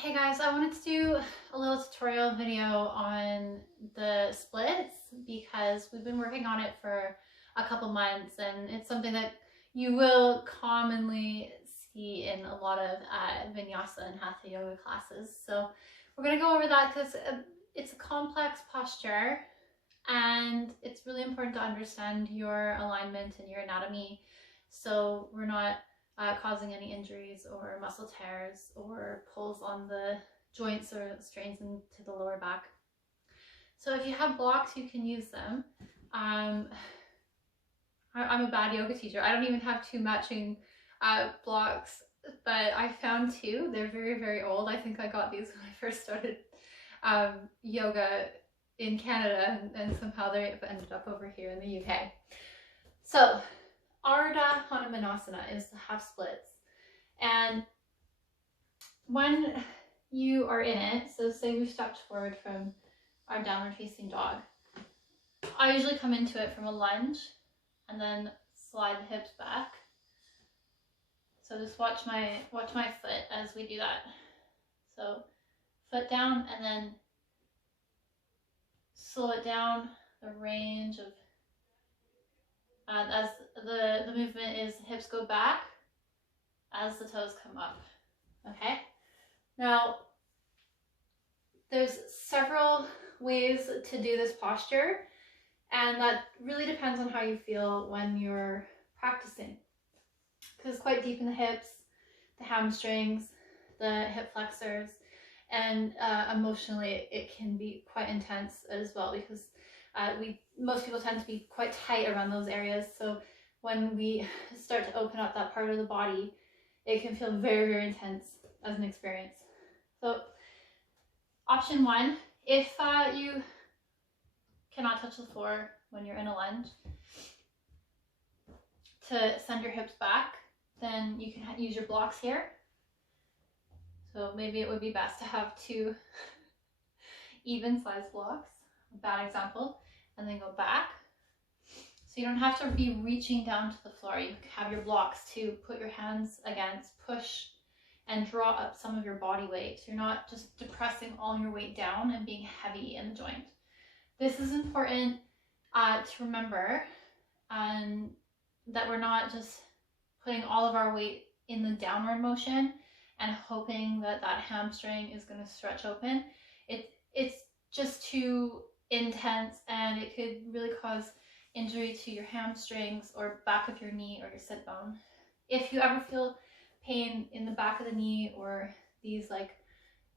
Hey guys, I wanted to do a little tutorial video on the splits because we've been working on it for a couple months and it's something that you will commonly see in a lot of vinyasa and hatha yoga classes. So we're going to go over that because it's a complex posture and it's really important to understand your alignment and your anatomy so we're not causing any injuries or muscle tears or pulls on the joints or strains into the lower back. So if you have blocks, you can use them. I'm a bad yoga teacher. I don't even have two matching blocks, but I found two. They're very, very old. I think I got these when I first started yoga in Canada, and somehow they ended up over here in the UK. So Ardha Hanumanasana is the half splits. And when you are in it, so say we've stepped forward from our downward facing dog, I usually come into it from a lunge and then slide the hips back. So just watch my foot as we do that. So foot down and then slow it down, the range of as the movement is hips go back as the toes come up. Okay, now there's several ways to do this posture, and that really depends on how you feel when you're practicing, because it's quite deep in the hips, the hamstrings, the hip flexors, and emotionally it can be quite intense as well, because most people tend to be quite tight around those areas. So when we start to open up that part of the body, it can feel very, very intense as an experience. So option one, if you cannot touch the floor when you're in a lunge, to send your hips back, then you can use your blocks here. So maybe it would be best to have two even sized blocks, a bad example, and then go back. So you don't have to be reaching down to the floor. You have your blocks to put your hands against, push and draw up some of your body weight. So you're not just depressing all your weight down and being heavy in the joint. This is important to remember, and that we're not just putting all of our weight in the downward motion and hoping that that hamstring is going to stretch open. It's just too intense, and it could really cause injury to your hamstrings or back of your knee or your sit bone. If you ever feel pain in the back of the knee or these like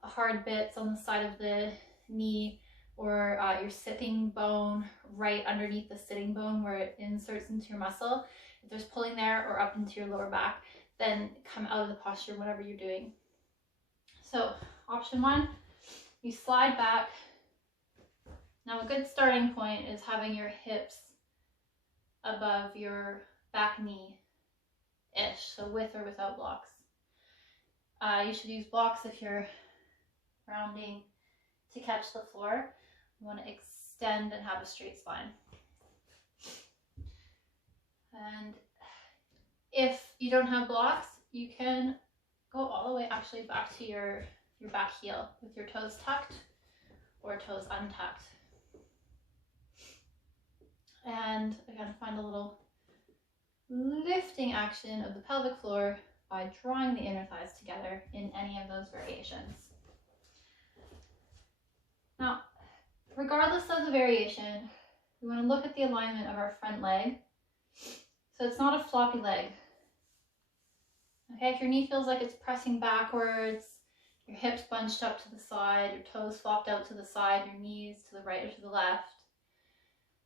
hard bits on the side of the knee, or your sitting bone right underneath the sitting bone where it inserts into your muscle, if there's pulling there, or up into your lower back, then come out of the posture, whatever you're doing. So option one, you slide back. Now a good starting point is having your hips above your back knee-ish, so with or without blocks. You should use blocks if you're rounding to catch the floor. You want to extend and have a straight spine. And if you don't have blocks, you can go all the way actually back to your back heel with your toes tucked or toes untucked. And again, find a little lifting action of the pelvic floor by drawing the inner thighs together in any of those variations. Now, regardless of the variation, we want to look at the alignment of our front leg. So it's not a floppy leg. Okay, if your knee feels like it's pressing backwards, your hips bunched up to the side, your toes flopped out to the side, your knees to the right or to the left,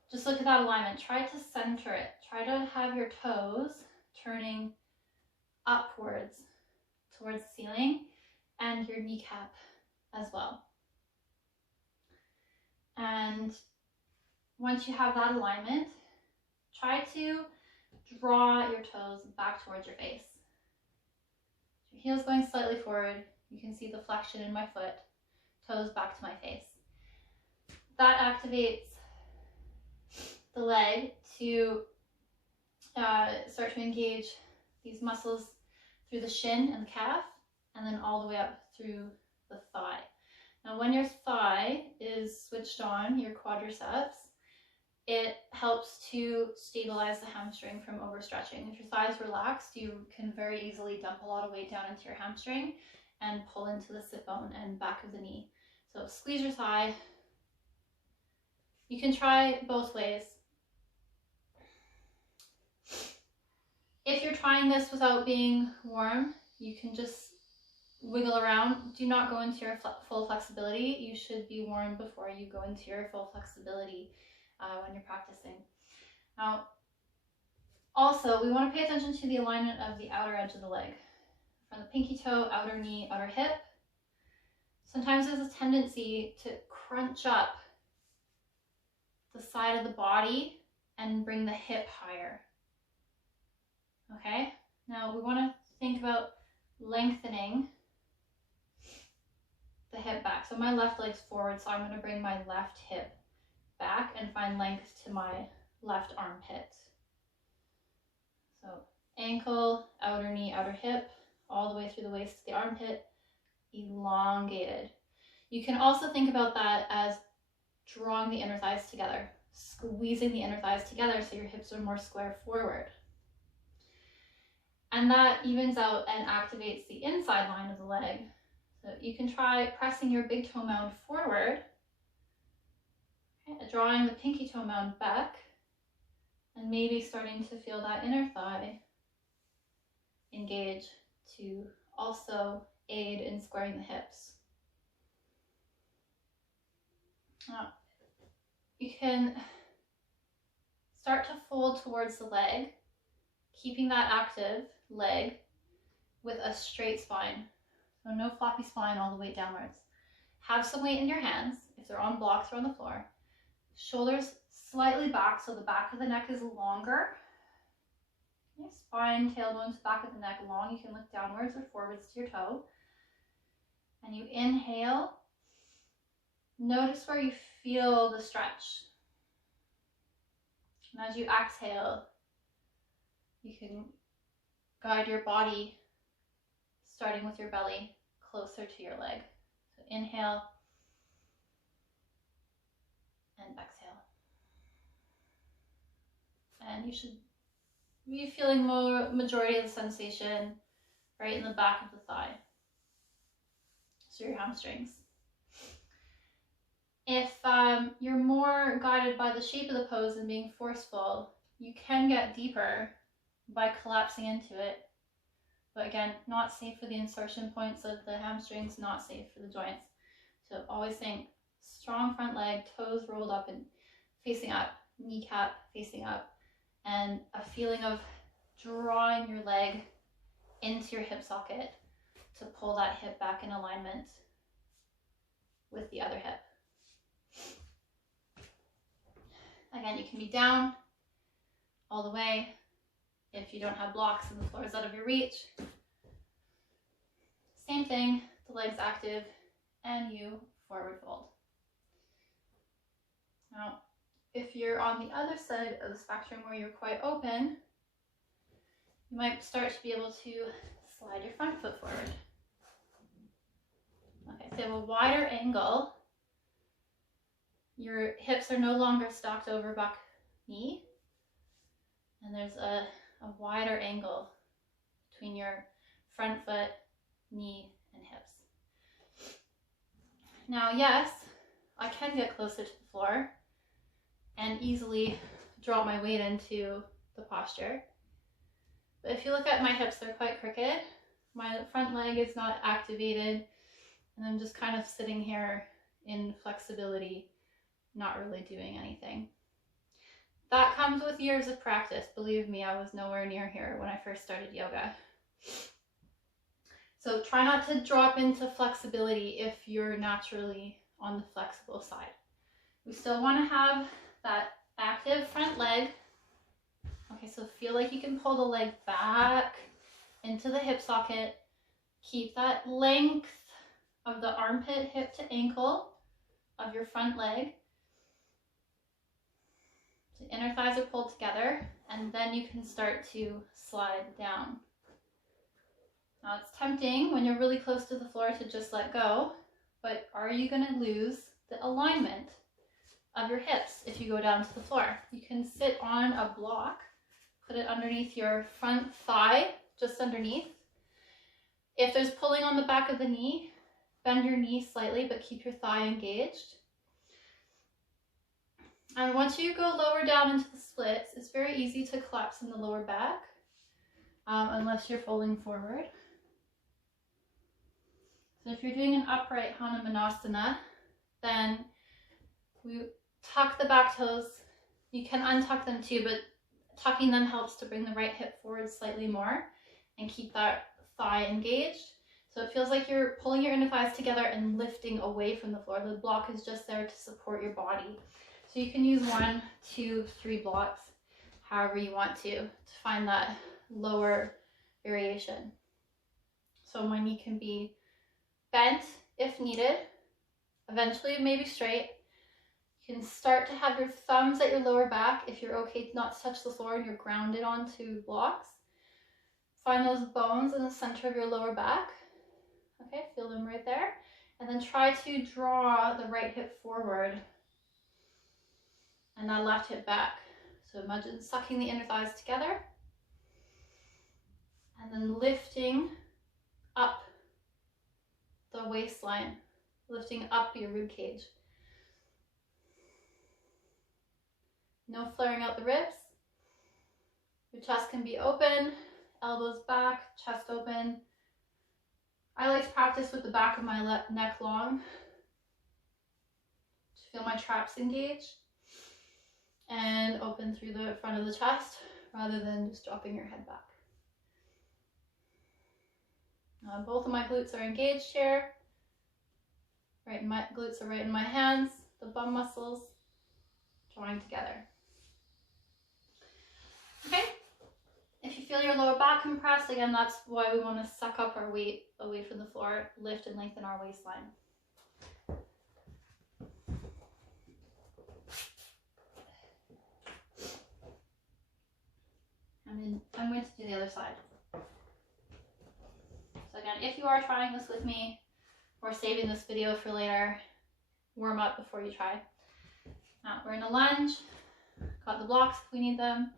just look at that alignment. Try to center it. Try to have your toes turning upwards towards the ceiling, and your kneecap as well. And once you have that alignment, try to draw your toes back towards your face. Your heel's going slightly forward. You can see the flexion in my foot, toes back to my face. That activates the leg to start to engage these muscles through the shin and the calf, and then all the way up through the thigh. Now when your thigh is switched on, your quadriceps, it helps to stabilize the hamstring from overstretching. If your thigh is relaxed, you can very easily dump a lot of weight down into your hamstring and pull into the sit bone and back of the knee. So squeeze your thigh. You can try both ways. If you're trying this without being warm, you can just wiggle around. Do not go into your full flexibility. You should be warm before you go into your full flexibility when you're practicing. Now, also, we want to pay attention to the alignment of the outer edge of the leg. From the pinky toe, outer knee, outer hip. Sometimes there's a tendency to crunch up the side of the body and bring the hip higher. Okay, now we want to think about lengthening the hip back. So my left leg's forward, so I'm going to bring my left hip back and find length to my left armpit. So ankle, outer knee, outer hip, all the way through the waist to the armpit, elongated. You can also think about that as drawing the inner thighs together, squeezing the inner thighs together so your hips are more square forward. And that evens out and activates the inside line of the leg. So you can try pressing your big toe mound forward, okay, drawing the pinky toe mound back, and maybe starting to feel that inner thigh engage to also aid in squaring the hips. Now, you can start to fold towards the leg, keeping that active leg with a straight spine. So no floppy spine all the way downwards. Have some weight in your hands. If they're on blocks or on the floor. Shoulders slightly back so the back of the neck is longer. Okay, spine, tailbone to back of the neck long. You can look downwards or forwards to your toe. And you inhale. Notice where you feel the stretch. And as you exhale, you can guide your body, starting with your belly, closer to your leg. So inhale and exhale. And you should be feeling majority of the sensation right in the back of the thigh. So your hamstrings. If you're more guided by the shape of the pose and being forceful, you can get deeper by collapsing into it. But again, not safe for the insertion points of the hamstrings, not safe for the joints. So always think strong front leg, toes rolled up and facing up, kneecap facing up, and a feeling of drawing your leg into your hip socket to pull that hip back in alignment with the other hip. Again, you can be down all the way if you don't have blocks and the floor is out of your reach. Same thing, the legs active and you forward fold. Now, if you're on the other side of the spectrum where you're quite open, you might start to be able to slide your front foot forward. Okay, so you have a wider angle. Your hips are no longer stocked over back knee, and there's a wider angle between your front foot, knee, and hips. Now, yes, I can get closer to the floor and easily drop my weight into the posture. But if you look at my hips, they're quite crooked. My front leg is not activated, and I'm just kind of sitting here in flexibility, not really doing anything. That comes with years of practice. Believe me, I was nowhere near here when I first started yoga. So try not to drop into flexibility if you're naturally on the flexible side. We still want to have that active front leg. Okay, so feel like you can pull the leg back into the hip socket. Keep that length of the armpit, hip to ankle of your front leg. The inner thighs are pulled together, and then you can start to slide down. Now it's tempting when you're really close to the floor to just let go, but are you going to lose the alignment of your hips if you go down to the floor? You can sit on a block, put it underneath your front thigh, just underneath. If there's pulling on the back of the knee, bend your knee slightly, but keep your thigh engaged. And once you go lower down into the splits, it's very easy to collapse in the lower back, unless you're folding forward. So if you're doing an upright Hanumanasana, then we tuck the back toes. You can untuck them too, but tucking them helps to bring the right hip forward slightly more and keep that thigh engaged. So it feels like you're pulling your inner thighs together and lifting away from the floor. The block is just there to support your body. So you can use 1, 2, 3 blocks, however you want to find that lower variation. So my knee can be bent if needed, eventually maybe straight. You can start to have your thumbs at your lower back if you're okay not to touch the floor and you're grounded onto blocks. Find those bones in the center of your lower back. Okay, feel them right there. And then try to draw the right hip forward and that left hip back. So imagine sucking the inner thighs together and then lifting up the waistline, lifting up your rib cage. No flaring out the ribs. Your chest can be open, elbows back, chest open. I like to practice with the back of my neck long to feel my traps engaged and open through the front of the chest rather than just dropping your head back. Both of my glutes are engaged here. My glutes are right in my hands, the bum muscles drawing together. Okay, if you feel your lower back compressed, again, that's why we want to suck up our weight away from the floor, lift and lengthen our waistline. I'm going to do the other side. So again, if you are trying this with me or saving this video for later, warm up before you try. Now we're in a lunge, got the blocks if we need them.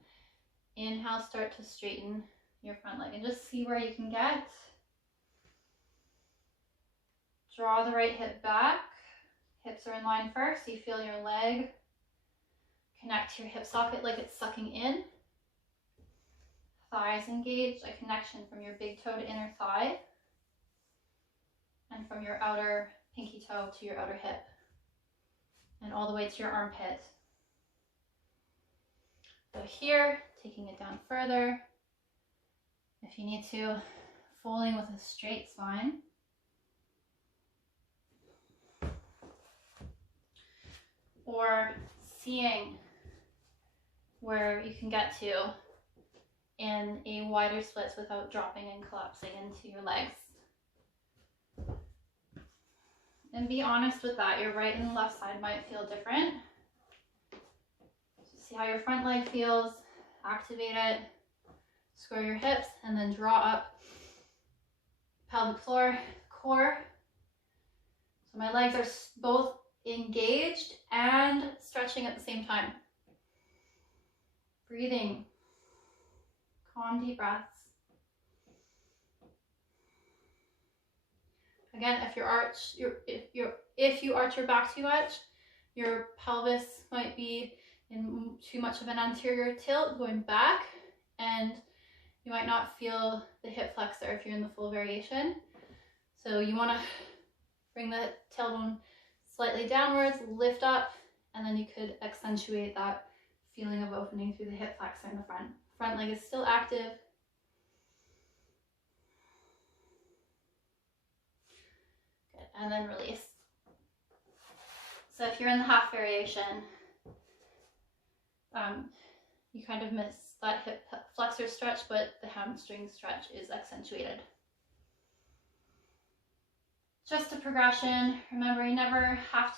Inhale, start to straighten your front leg and just see where you can get. Draw the right hip back. Hips are in line first, so you feel your leg connect to your hip socket like it's sucking in. Thighs engaged, a connection from your big toe to inner thigh and from your outer pinky toe to your outer hip and all the way to your armpit. So here, taking it down further, if you need to, folding with a straight spine. Or seeing where you can get to in a wider splits without dropping and collapsing into your legs. And be honest with that. Your right and left side might feel different. So see how your front leg feels, activate it, square your hips, and then draw up pelvic floor, core. So my legs are both engaged and stretching at the same time. Breathing. Calm, deep breaths. Again, if you arch your back too much, your pelvis might be in too much of an anterior tilt going back, and you might not feel the hip flexor if you're in the full variation. So you want to bring the tailbone slightly downwards, lift up, and then you could accentuate that feeling of opening through the hip flexor in the front. Front leg is still active. Good, and then release. So if you're in the half variation, you kind of miss that hip flexor stretch, but the hamstring stretch is accentuated. Just a progression. Remember, you never have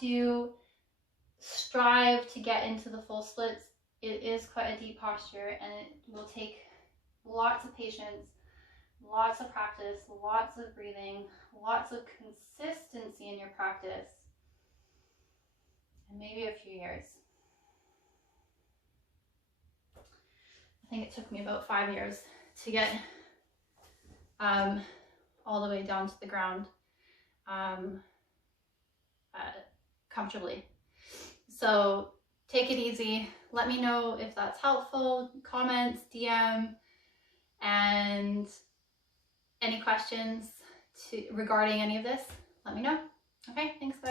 to strive to get into the full splits. It is quite a deep posture, and it will take lots of patience, lots of practice, lots of breathing, lots of consistency in your practice, and maybe a few years. I think it took me about 5 years to get all the way down to the ground comfortably. So take it easy. Let me know if that's helpful. Comments, DM, and any questions regarding any of this, let me know. Okay, thanks guys.